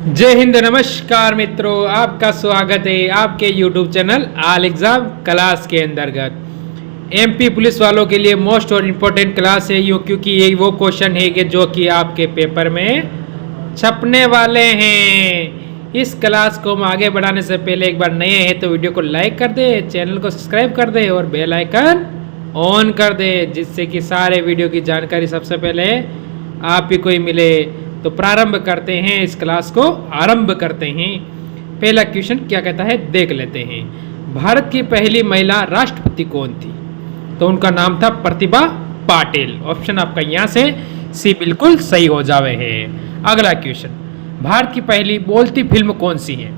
जय हिंद, नमस्कार मित्रों, आपका स्वागत है आपके YouTube channel all exam class के अंतर्गत। एमपी पुलिस वालों के लिए मोस्ट और इम्पोर्टेंट क्लास है यूँ, क्योंकि ये वो क्वेश्चन है कि जो कि आपके पेपर में छपने वाले हैं। इस क्लास को हम आगे बढ़ाने से पहले एक बार नए हैं तो वीडियो को लाइक कर दे, चैनल को सब्सक्राइब कर दे और बेल आइकन ऑन कर दे, जिससे कि सारे वीडियो की जानकारी सबसे पहले आप ही को ही मिले। तो प्रारंभ करते हैं, इस क्लास को आरंभ करते हैं। पहला क्वेश्चन क्या कहता है देख लेते हैं। भारत की पहली महिला राष्ट्रपति कौन थी? तो उनका नाम था प्रतिभा पाटिल। ऑप्शन आपका यहाँ से सी बिल्कुल सही हो जावे है। अगला क्वेश्चन, भारत की पहली बोलती फिल्म कौन सी है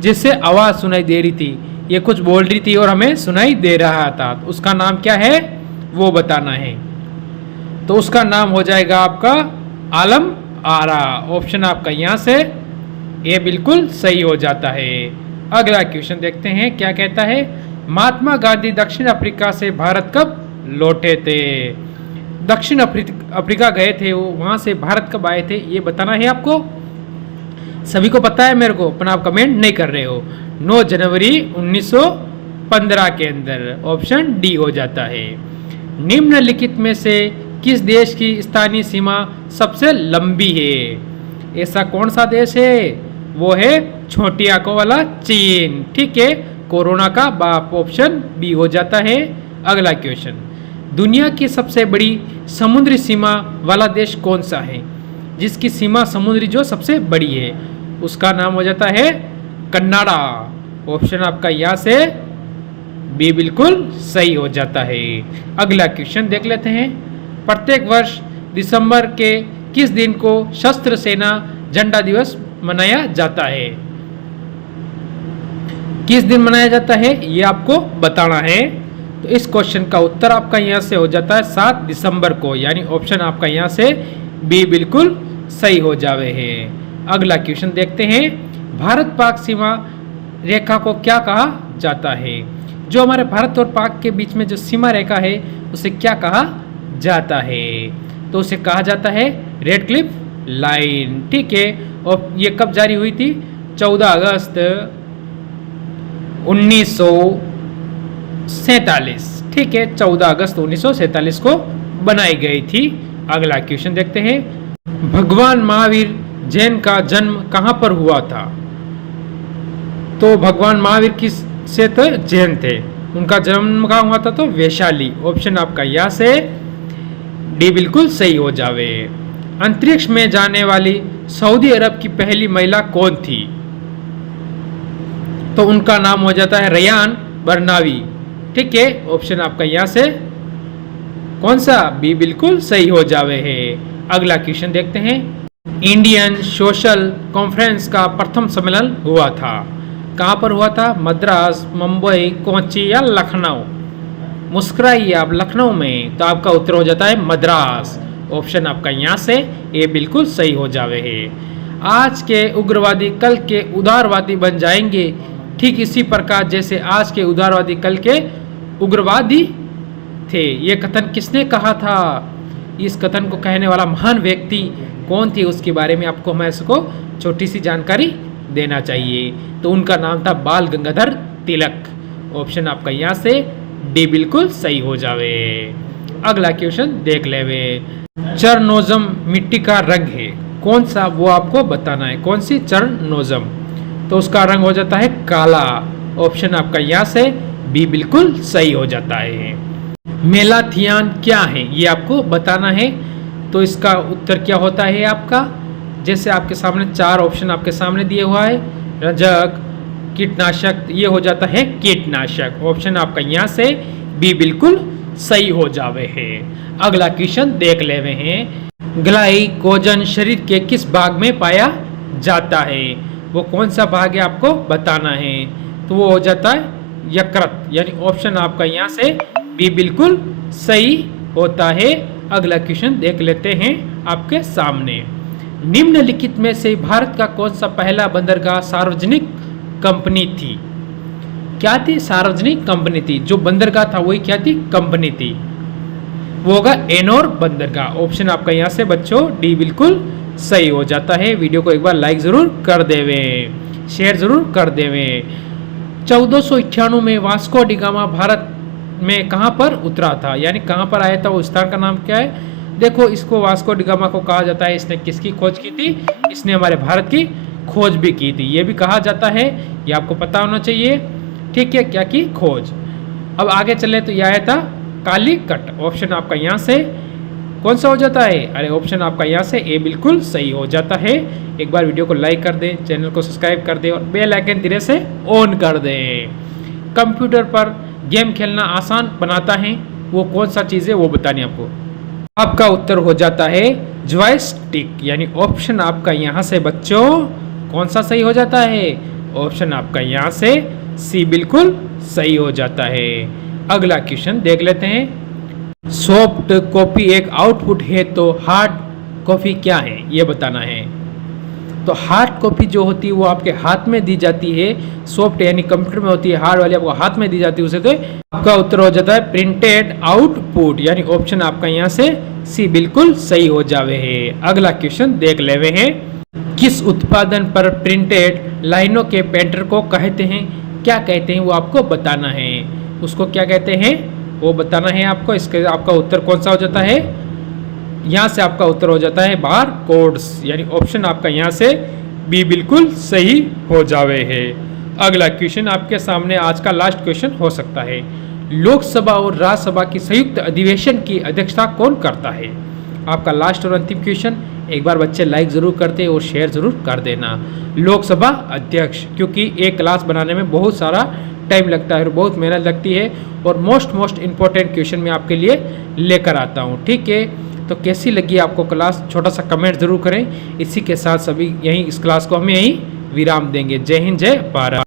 जिससे आवाज सुनाई दे रही थी? ये कुछ बोल रही थी और हमें सुनाई दे रहा था, उसका नाम क्या है वो बताना है। तो उसका नाम हो जाएगा आपका आलम आरा। ऑप्शन आपका यहाँ से ये बिल्कुल सही हो जाता है। अगला क्वेश्चन देखते हैं क्या कहता है। महात्मा गांधी दक्षिण अफ्रीका से भारत कब लौटे थे? दक्षिण अफ्रीका गए थे वो, वहां से भारत कब आए थे ये बताना है आपको। सभी को पता है मेरे को, पर आप कमेंट नहीं कर रहे हो। 9 जनवरी 1915 के अंदर। ऑप्शन डी हो जाता है। निम्नलिखित में से किस देश की स्थानीय सीमा सबसे लंबी है? ऐसा कौन सा देश है? वो है छोटी आंखों वाला चीन। ठीक है, कोरोना का बाप। ऑप्शन बी हो जाता है। अगला क्वेश्चन, दुनिया की सबसे बड़ी समुद्री सीमा वाला देश कौन सा है? जिसकी सीमा समुद्री जो सबसे बड़ी है उसका नाम हो जाता है कनाडा। ऑप्शन आपका यहाँ से बी बिल्कुल सही हो जाता है। अगला क्वेश्चन देख लेते हैं। प्रत्येक वर्ष दिसंबर के किस दिन को सशस्त्र सेना झंडा दिवस मनाया जाता है? किस दिन मनाया जाता है ये आपको बताना है। तो इस क्वेश्चन का उत्तर आपका यहाँ से हो जाता है 7 दिसंबर को, यानी ऑप्शन आपका यहाँ से बी बिल्कुल सही हो जावे है। अगला क्वेश्चन देखते हैं। भारत पाक सीमा रेखा को क्या कहा जाता है? जो हमारे भारत और पाक के बीच में जो सीमा रेखा है उसे क्या कहा जाता है? तो उसे कहा जाता है रेड क्लिफ लाइन। ठीक है, और ये कब जारी हुई थी? 14 अगस्त 1947। ठीक है, 14 अगस्त 1947 को बनाई गई थी। अगला क्वेश्चन देखते हैं। भगवान महावीर जैन का जन्म कहाँ पर हुआ था? तो भगवान महावीर किस से तो जैन थे, उनका जन्म कहाँ हुआ था? तो वैशाली। ऑप्शन आपका यहाँ से डी बिल्कुल सही हो जावे। अंतरिक्ष में जाने वाली सऊदी अरब की पहली महिला कौन थी? तो उनका नाम हो जाता है रयान बरनावी। ठीक है, ऑप्शन आपका यहाँ से कौन सा? बी बिल्कुल सही हो जावे है। अगला क्वेश्चन देखते हैं। इंडियन सोशल कॉन्फ्रेंस का प्रथम सम्मेलन हुआ था, कहाँ पर हुआ था? मद्रास, मुंबई, कोच्चि या लखनऊ? मुस्कुराइए आप, लखनऊ में। तो आपका उत्तर हो जाता है मद्रास। ऑप्शन आपका यहाँ से ये बिल्कुल सही हो जावे है। आज के उग्रवादी कल के उदारवादी बन जाएंगे, ठीक इसी प्रकार जैसे आज के उदारवादी कल के उग्रवादी थे। ये कथन किसने कहा था? इस कथन को कहने वाला महान व्यक्ति कौन थी उसके बारे में आपको मैं इसको छोटी सी जानकारी देना चाहिए। तो उनका नाम था बाल गंगाधर तिलक। ऑप्शन आपका यहाँ से डी बिल्कुल सही हो जावे। अगला क्वेश्चन देख लेवे। चरनोजम मिट्टी का रंग है कौन सा, वो आपको बताना है। कौन सी? चरनोजम। तो उसका रंग हो जाता है काला। ऑप्शन आपका यहाँ से बी बिल्कुल सही हो जाता है। मेलाथियान क्या है ये आपको बताना है। तो इसका उत्तर क्या होता है आपका? जैसे आपके सामने 4 ऑप्शन आपके सामने दिए हुआ है। रजक, कीटनाशक, ये हो जाता है कीटनाशक। ऑप्शन आपका यहाँ से बी बिल्कुल सही हो जावे है। अगला क्वेश्चन देख लेवे हैं। ग्लाइकोजन शरीर के किस भाग में पाया जाता है? वो कौन सा भाग है आपको बताना है। तो वो हो जाता है यकृत, यानी ऑप्शन आपका यहाँ से बी बिल्कुल सही होता है। अगला क्वेश्चन देख लेते हैं आपके सामने। निम्नलिखित में से भारत का कौन सा पहला बंदरगाह सार्वजनिक कंपनी थी? क्या थी? सार्वजनिक कंपनी थी। जो बंदरगाह था वही क्या थी? कंपनी थी। वो होगा एनोर बंदरगाह। ऑप्शन आपका यहाँ से बच्चों डी बिल्कुल सही हो जाता है। वीडियो को एक बार लाइक ज़रूर कर देवें, शेयर ज़रूर कर देवें। 1491 में वास्को डी गामा भारत में कहाँ पर उतरा था, यानी कहाँ पर आया था, वो स्थान का नाम क्या है? देखो, इसको वास्को डी गामा को कहा जाता है, इसने किसकी खोज की थी? इसने हमारे भारत की खोज भी की थी, ये भी कहा जाता है, ये आपको पता होना चाहिए। ठीक है, क्या की खोज। अब आगे चले तो यह आया था कालीकट। ऑप्शन आपका यहाँ से कौन सा हो जाता है? अरे ऑप्शन आपका यहाँ से ए बिल्कुल सही हो जाता है। एक बार वीडियो को लाइक कर दें, चैनल को सब्सक्राइब कर दें और बेल आइकन धीरे से ऑन कर दें। कंप्यूटर पर गेम खेलना आसान बनाता है वो कौन सा चीज़ है, वो बतानी आपको। आपका उत्तर हो जाता है जॉयस्टिक, यानी ऑप्शन आपका यहाँ से बच्चों कौन सा सही हो जाता है? ऑप्शन आपका यहाँ से सी बिल्कुल सही हो जाता है। अगला क्वेश्चन देख लेते हैं। सॉफ्ट कॉपी एक आउटपुट है तो हार्ड कॉपी क्या है, ये बताना है। तो हार्ड कॉपी जो होती है वो आपके हाथ में दी जाती है, सॉफ्ट यानी कंप्यूटर में होती है, हार्ड वाली आपको हाथ में दी जाती है उसे। तो आपका उत्तर हो जाता है प्रिंटेड आउटपुट, यानी ऑप्शन आपका यहाँ से सी बिल्कुल सही हो जावे है। अगला क्वेश्चन देख लेवे हैं। किस उत्पादन पर प्रिंटेड लाइनों के पेंटर को कहते हैं, क्या कहते हैं वो आपको बताना है। उसको क्या कहते हैं वो बताना है आपको। इसके आपका उत्तर कौन सा हो जाता है? यहाँ से आपका उत्तर हो जाता है बार कोड्स, यानी ऑप्शन आपका यहाँ से बी बिल्कुल सही हो जावे है। अगला क्वेश्चन आपके सामने आज का लास्ट क्वेश्चन हो सकता है। लोकसभा और राज्यसभा की संयुक्त अधिवेशन की अध्यक्षता कौन करता है? आपका लास्ट और अंतिम क्वेश्चन। एक बार बच्चे लाइक ज़रूर करते और शेयर ज़रूर कर देना। लोकसभा अध्यक्ष, क्योंकि एक क्लास बनाने में बहुत सारा टाइम लगता है और बहुत मेहनत लगती है और मोस्ट इम्पोर्टेंट क्वेश्चन मैं आपके लिए लेकर आता हूँ। ठीक है, तो कैसी लगी आपको क्लास, छोटा सा कमेंट ज़रूर करें। इसी के साथ सभी यहीं इस क्लास को हम यहीं विराम देंगे। जय हिंद, जय भारत।